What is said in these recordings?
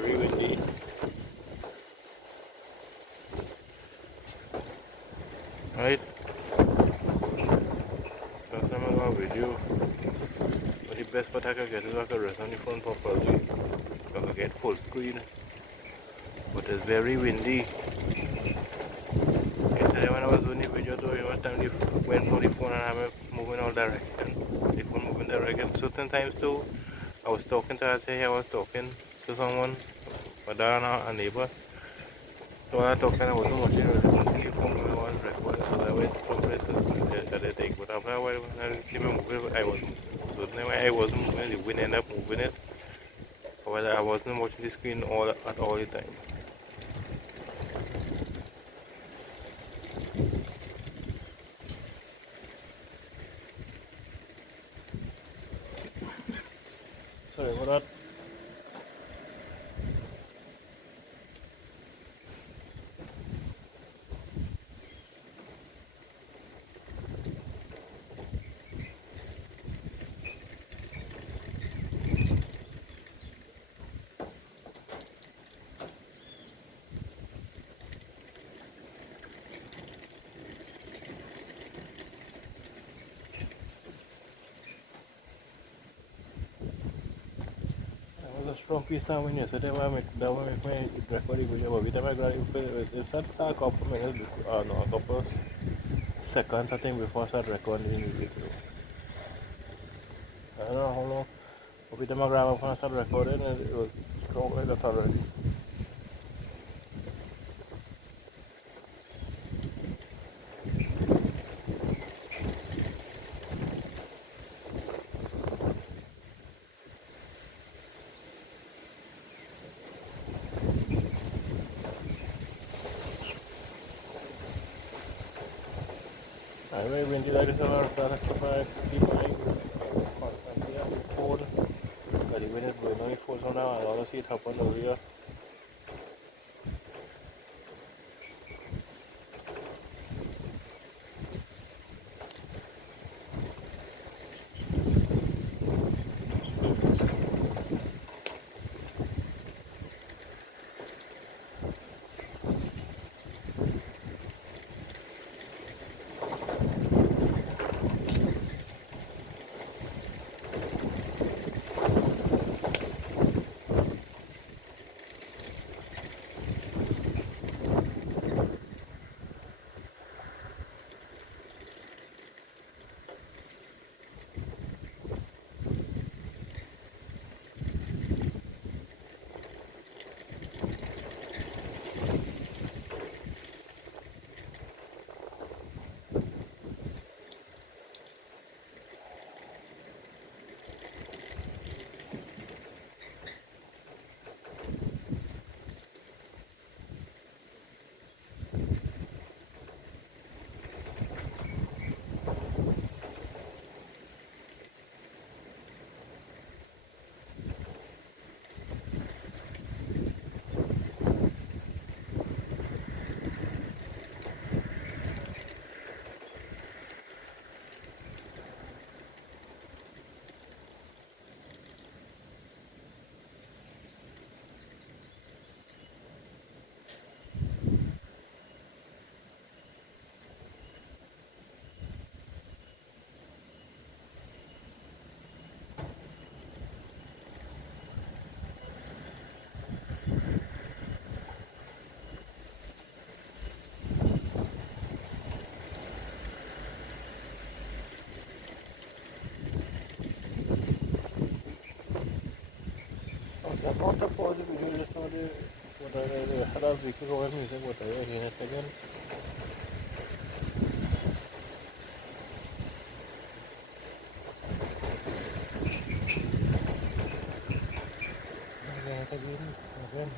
very windy. Right? Last time I got a video, but the best part I could get is I could rest on the phone properly. I could get full screen. But it's very windy. Yesterday when I was doing the video too, you must time the went for the phone and I have it moving all direction. The phone moving direction. Certain times too, I was talking to her, I was talking to someone, my dad and a neighbor. So while I was talking, I wasn't watching the phone when I was recording, so I went some places that they take. But after a while, when I see me moving, I was moving. So then when I wasn't moving, the wind ended up moving it. But I wasn't watching the screen at all the time. Sorry for that. It was a strong piece of wind yesterday. That will make me record the video. But every time I got it's not a couple minutes, no, a couple seconds I think before I start recording the video. I don't know how long. Every time I grab my phone and start recording, it was strong like that already. I very windy like this. I keep my constantly on the phone. Because the wind is blowing on the phone so now I always see it happen over here. I want to pause the video just now. What I had a vehicle over music, what I again it again. Again.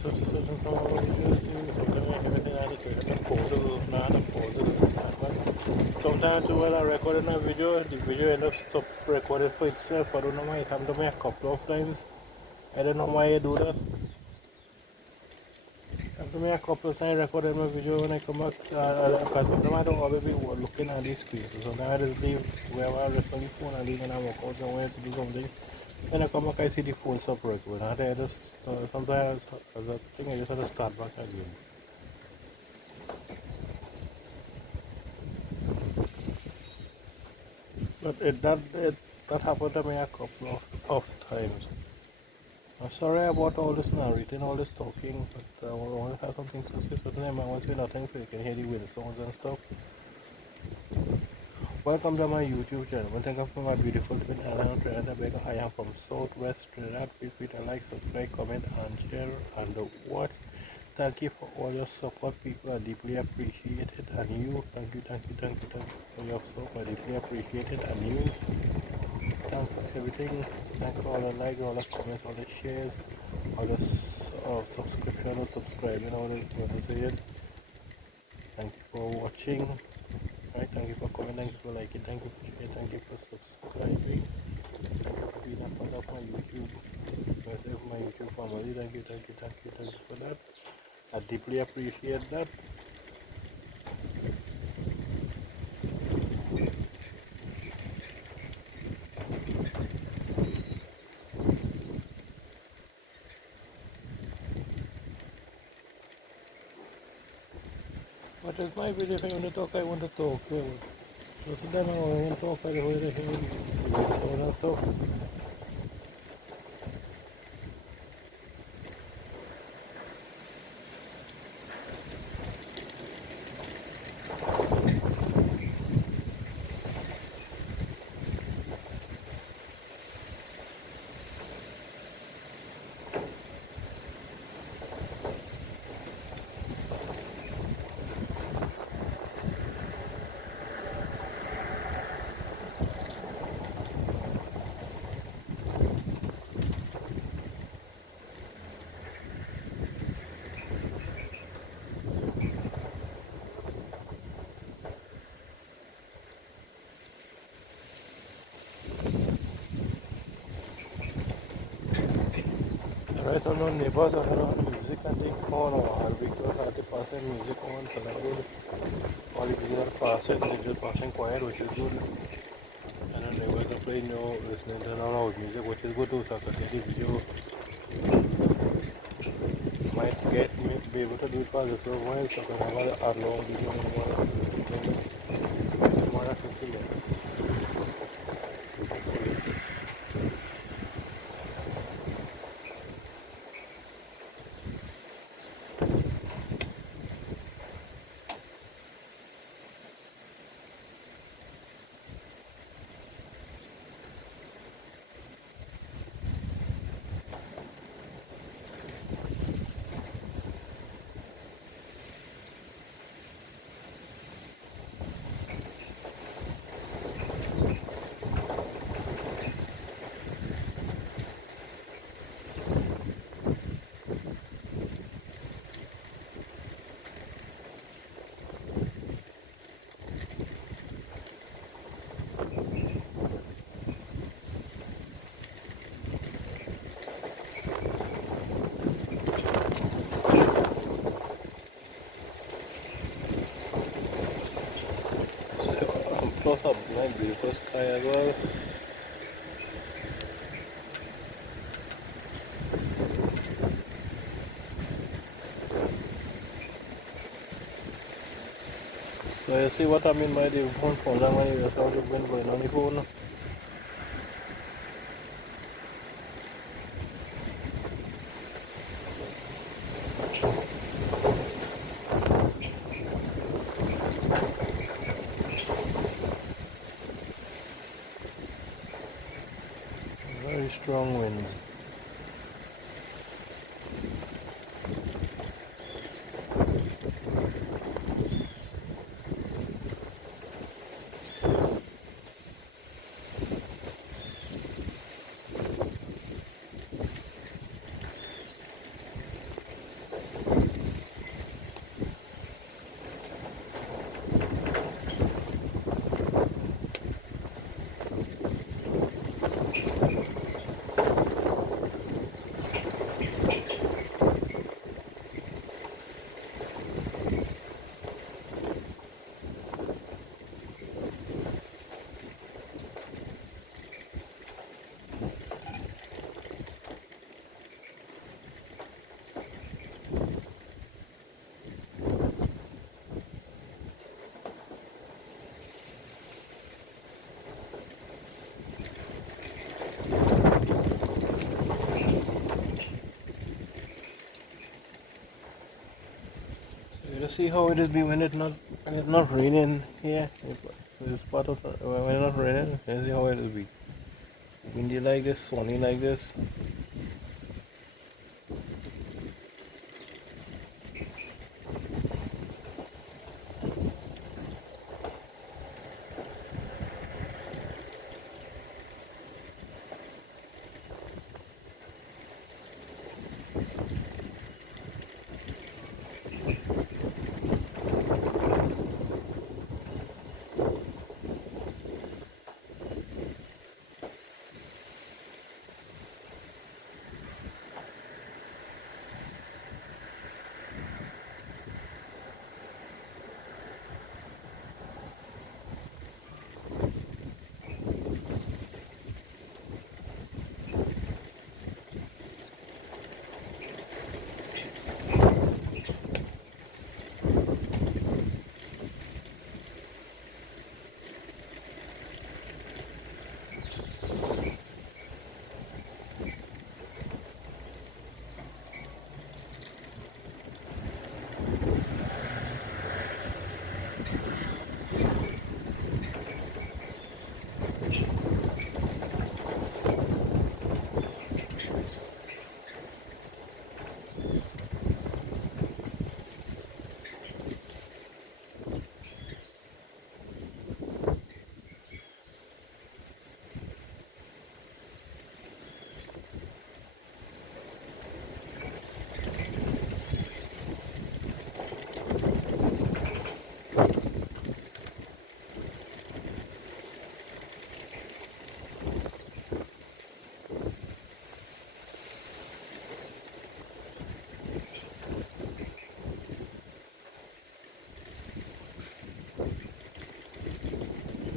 such a certain some of the videos, sometimes everything I need to hit a pause it, not a pause it this time. But sometimes too, when I record a video, the video ends up stop recording for itself. I don't know why it happened to me a couple of times. I don't know why I do that. After me a couple of times recorded my video when I come back, because sometimes I don't always be looking at the screen. So sometimes I just leave wherever I rest on the phone and leave when I walk out somewhere to do something. When I come back, I see the phone stop recording. And I just, sometimes I think I just have to start back again. But that happened to me a couple of times. I'm sorry about all this narrating, all this talking, but I want to have something to say. So tonight I want to say nothing so you can hear the wind sounds and stuff. Welcome to my YouTube channel. Thank you for my beautiful twin island Trinidad Tobago. I am from Southwest Trinidad. Feel free to like, subscribe, comment, and share and watch. Thank you for all your support, people. I deeply appreciate it. And you, thank you for your support. I deeply appreciate it. And you, thanks for everything. Thanks for all the likes, all the comments, all the shares, all the subscription or subscribing, all this, you want to say it. Thank you for watching. Right, thank you for coming, thank you for liking, thank you for sharing, thank you for subscribing, thank you for being a part of my YouTube, myself, my YouTube family. Thank you for that. I deeply appreciate that. But it's my video. If I want to talk, I want to talk. So sometimes I want to talk, I don't want to hear the sound and stuff. Right on our neighbors are around music and they on or because at the passing music on so that good. All the people are passing, they just passing quiet, which is good. And the neighbors are playing no listening to loud music, which is good too, so I can see the video might get me be able to do it for the slow while, so I can have a long video in more than 50 minutes. More than 50 minutes. Hopefully. Plus up my beautiful sky as well. So you see what I mean by the phone falls down when you just have the wind blowing on the phone. Very strong winds. Just see how it is be when it's not raining here. This part of when it's not raining, let's see how it is be. Windy like this, sunny like this.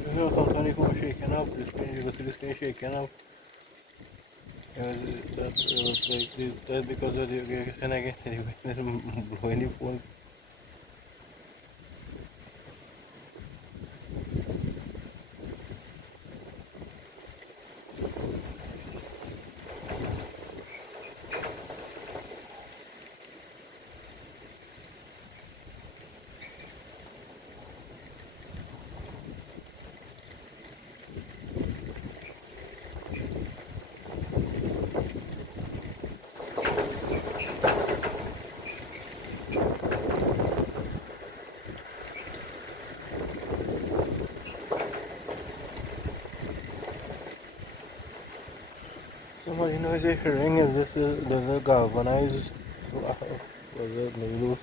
You know, sometimes it goes shaking up. This screen, you can see the screen shaking up. That's because of the again, it's blowing the phone. Somebody knows a ring is this the galvanized was it maybe those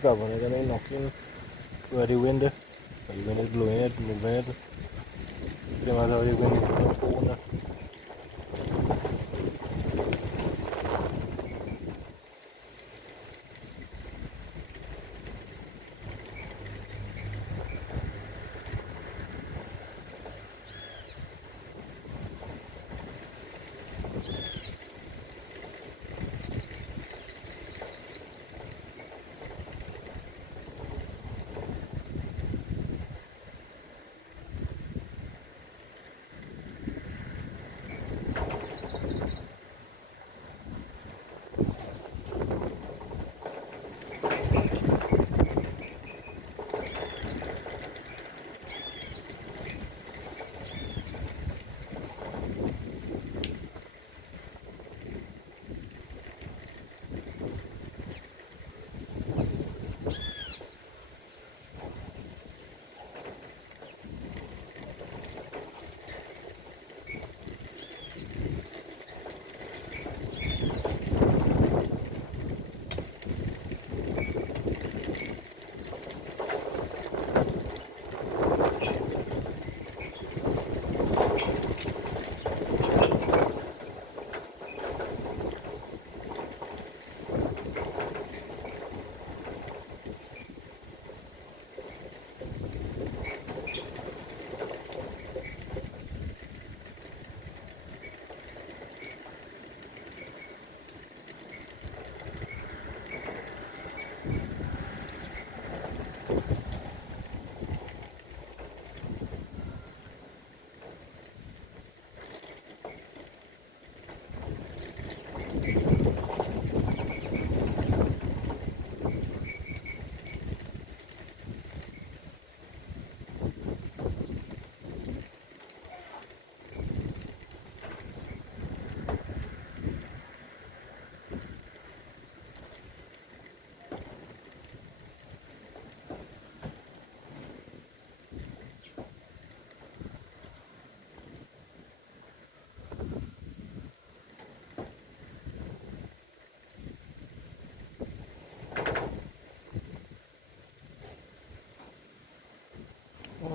galvanized and I knocking where the wind is blowing it, moving it. Same as how the wind is on the phone.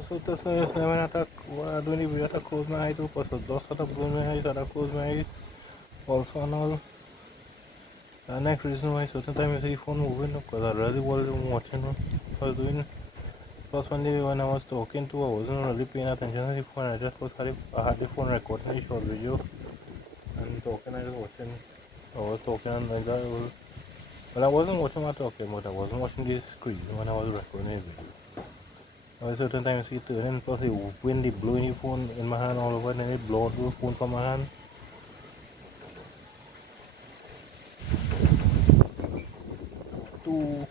So to say, when I talk, when I do the video, I close my eyes too, because the dust started blowing my eyes, I close my eyes, also and all. The next reason why certain times I see the phone moving, because I really wasn't watching what I was doing. Plus one day when I was talking to, I wasn't really paying attention to the phone, I had the phone recording a short video, and talking, I was talking and like that, well, I wasn't watching my talking, but I wasn't watching the screen when I was recording the video. I certain times see turning, plus the wind, they blowing the phone in my hand all over, and then they blow the phone from my hand. 2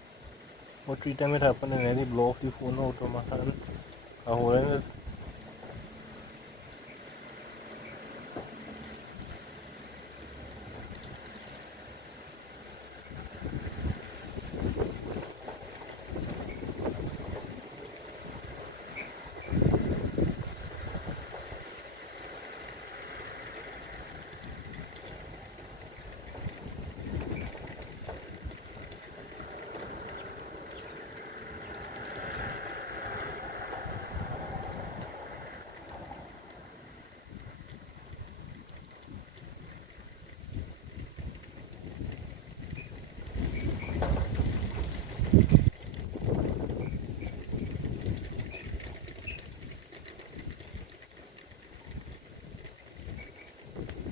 or 3 times it happened, and then they blow off the phone out of my hand. I hold it.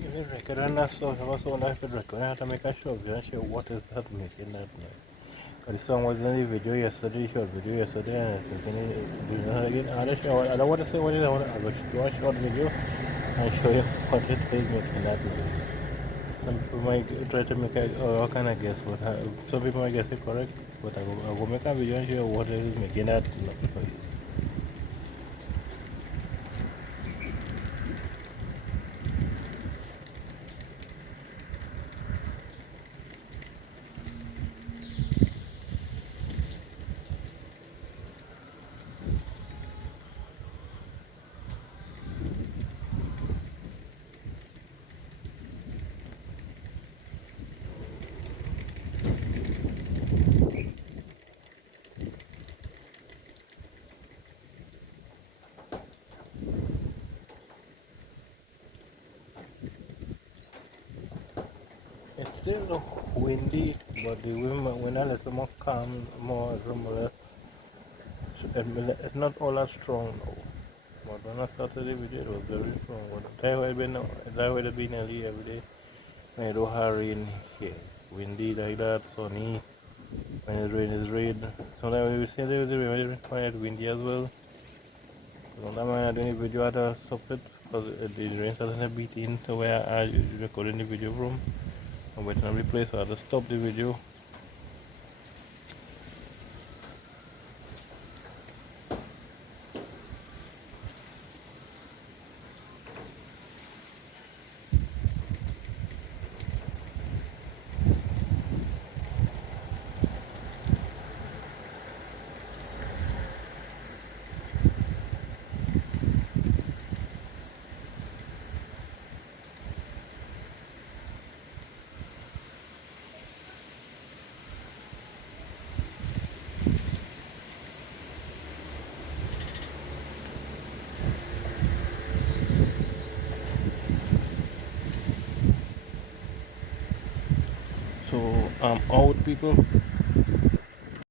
If it record and that's so, if I was wondering if it record, I had to make a short video and show what is that making that noise. The song was in the video yesterday, short video yesterday, and it's again, again. I don't want to say what it is, I want to do a short video and show you what it is making that noise. Some people might try to make a kind of guess, but some people might guess it correct, but I will make a video and show you what it is making that noise. It's still windy, but the wind a little more calm, a little more less. It's not all that strong now. But when I started the video, it was very strong. But that would have been nearly every day. When you don't have rain here, windy like that, sunny. When it's rain, it's rain. Sometimes we say there was a rain, when it's windy as well. Sometimes when I do the video, I had to stop it because the rain started to beat into where I recording the video from. I'm waiting on replay, so I had to stop the video. So I'm out, people.